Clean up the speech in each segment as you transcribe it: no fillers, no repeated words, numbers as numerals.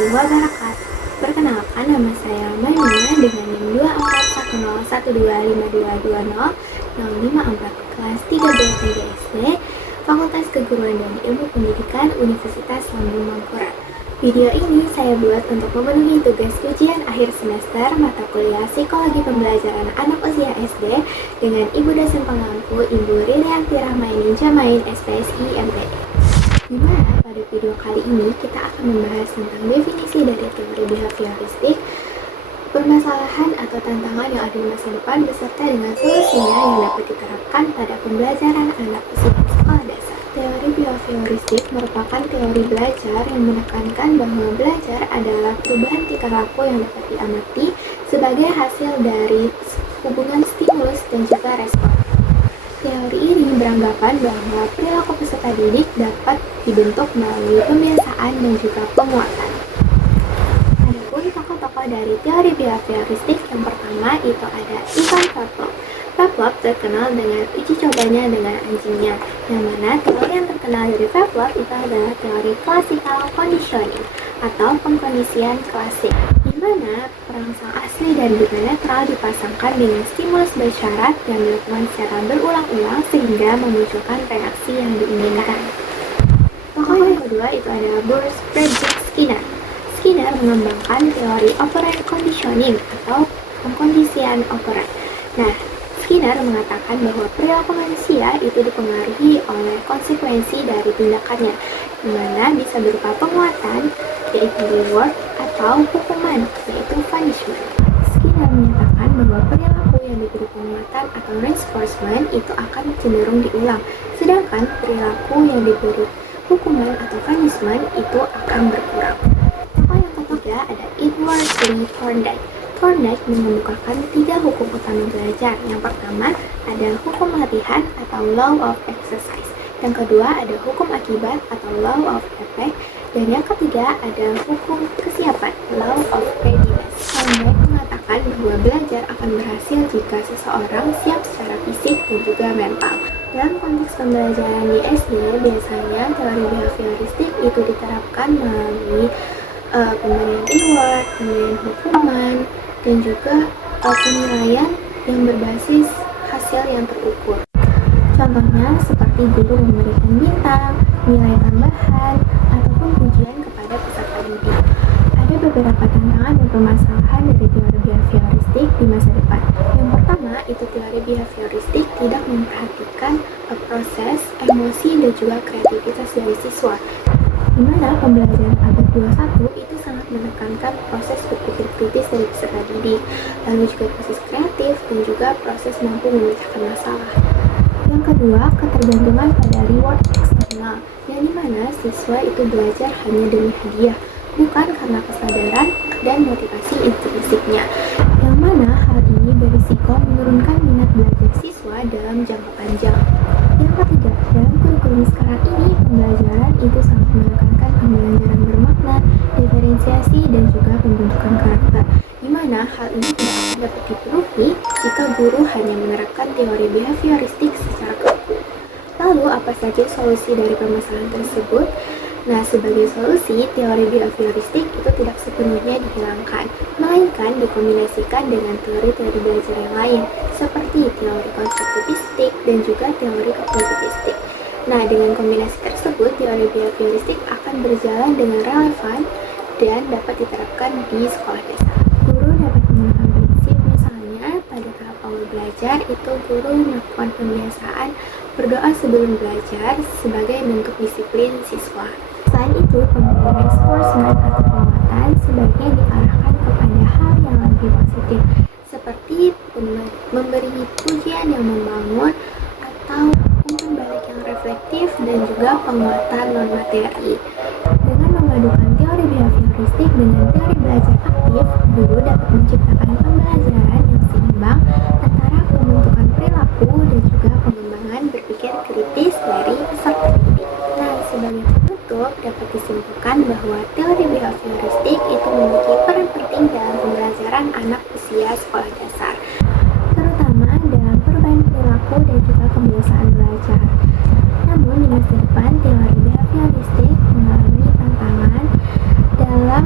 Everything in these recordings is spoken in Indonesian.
warahmatullahi wabarakatuh. Perkenalkan, nama saya Maimunah dengan NIM 2410125220 kelas 3B SD, Fakultas Keguruan dan Ilmu Pendidikan Universitas Lambung Mangkurat. Video ini saya buat untuk memenuhi tugas ujian akhir semester mata kuliah Psikologi Pembelajaran Anak Usia SD dengan Ibu dosen pengampu Ibu Rideanti Rahmaini Jamain SPSI MPD. Dimana pada video kali ini kita akan membahas tentang definisi dari teori behavioristik, permasalahan atau tantangan yang ada di masa depan beserta dengan solusinya yang dapat diterapkan pada pembelajaran anak usia sekolah dasar. Teori behavioristik merupakan teori belajar yang menekankan bahwa belajar adalah perubahan tingkah laku yang dapat diamati sebagai hasil dari hubungan stimulus dan juga respon. Teori ini beranggapan bahwa perilaku peserta didik dapat dibentuk melalui pembiasaan dan juga penguatan. Adapun tokoh-tokoh dari teori behavioristik yang pertama itu ada Ivan Pavlov. Pavlov terkenal dengan uji cobanya dengan anjingnya, yang mana teori yang terkenal dari Pavlov itu adalah teori classical conditioning atau pengkondisian klasik, di mana perangsang asli dan benda netral dipasangkan dengan stimulus bersyarat yang dilakukan secara berulang-ulang sehingga memunculkan reaksi yang diinginkan. Tokoh yang kedua itu adalah Bruce Frederick Skinner. Skinner mengembangkan teori operant conditioning atau pengkondisian operant. Nah, Skinner mengatakan bahwa perilaku manusia itu dipengaruhi oleh konsekuensi dari tindakannya, di mana bisa berupa penguatan, yaitu reward, atau hukuman, yaitu punishment. Skinner menyatakan bahwa perilaku yang diberi penguatan atau reinforcement itu akan cenderung diulang, sedangkan perilaku yang diberi hukuman atau punishment itu akan berkurang. Tokoh yang ketiga ada Edward Lee Thorndike. Thorndike mengemukakan 3 hukum utama belajar. Yang pertama ada hukum latihan atau law of exercise. Yang kedua ada hukum akibat atau law of effect. Dan yang ketiga ada hukum kesiapan, law of readiness. Thorndike mengatakan bahwa belajar akan berhasil jika seseorang siap secara fisik dan juga mental. Dalam konteks pembelajaran di SD, biasanya teori behavioristik itu diterapkan melalui pemberian reward, pemberian hukuman, dan juga penilaian yang berbasis hasil yang terukur. Contohnya seperti guru memberikan bintang, nilai tambahan, ataupun pujian kepada peserta didik. Ada beberapa tantangan dan permasalahan dari teori behavioristik di masa depan. Yang pertama, itu teori behavioristik tidak memperhatikan proses, emosi, dan juga kreativitas dari siswa, di mana pembelajaran abad 21 itu sangat menekankan proses berpikir kritis dari peserta didik, lalu juga proses kreatif dan juga proses mampu memecahkan masalah. Yang kedua, ketergantungan pada reward eksternal, yang dimana siswa itu belajar hanya demi hadiah, bukan karena kesadaran dan motivasi intrinsiknya, yang mana hal ini berisiko menurunkan minat belajar siswa dalam jangka panjang. Yang ketiga, dalam kurikulum sekarang ini, pembelajaran itu sangat menekankan pembelajaran bermakna, diferensiasi, dan juga pembentukan karakter, di mana hal ini tidak akan dapat dipenuhi jika guru hanya menerapkan teori behavioristik secara kaku. Lalu, apa saja solusi dari permasalahan tersebut? Nah, sebagai solusi, teori behavioristik itu tidak sepenuhnya dihilangkan, melainkan dikombinasikan dengan teori-teori belajar yang lain, seperti teori konstruktivistik dan juga teori kognitivistik. Nah, dengan kombinasi tersebut, teori behavioristik akan berjalan dengan relevan dan dapat diterapkan di sekolah dasar. Guru dapat menggunakan prinsip, misalnya pada tahap awal belajar itu guru melakukan pembiasaan berdoa sebelum belajar sebagai bentuk disiplin siswa. Selain itu, pemberian reinforcement atau penguatan sebaiknya diarahkan kepada hal yang lebih positif, seperti memberi pujian yang membangun atau umpan balik yang reflektif dan juga penguatan non-materi. Dengan memadukan teori behavioristik dengan teori belajar aktif, guru dapat menciptakan pembelajaran yang seimbang antara pembentukan perilaku dan juga pengembangan berpikir kritis dari peserta didik. Nah, sebagai penutup, dapat disimpulkan bahwa teori behavioristik itu memiliki peran penting dalam pembelajaran anak usia sekolah dasar, terutama dalam perubahan perilaku dan juga kebiasaan belajar. Namun, di masa depan, teori behavioristik mengalami tantangan dalam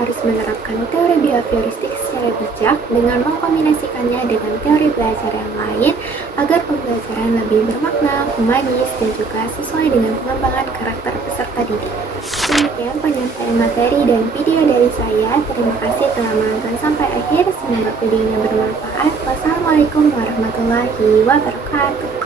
harus menerapkan teori behavioristik secara bijak dengan mengkombinasikannya dengan teori belajar yang lain agar pembelajaran lebih bermakna, humanis, dan juga sesuai dengan pengembangan karakter peserta didik. Demikian penyampaian materi dan video dari saya. Terima kasih telah menonton sampai akhir. Semoga videonya bermanfaat. Wassalamualaikum warahmatullahi wabarakatuh.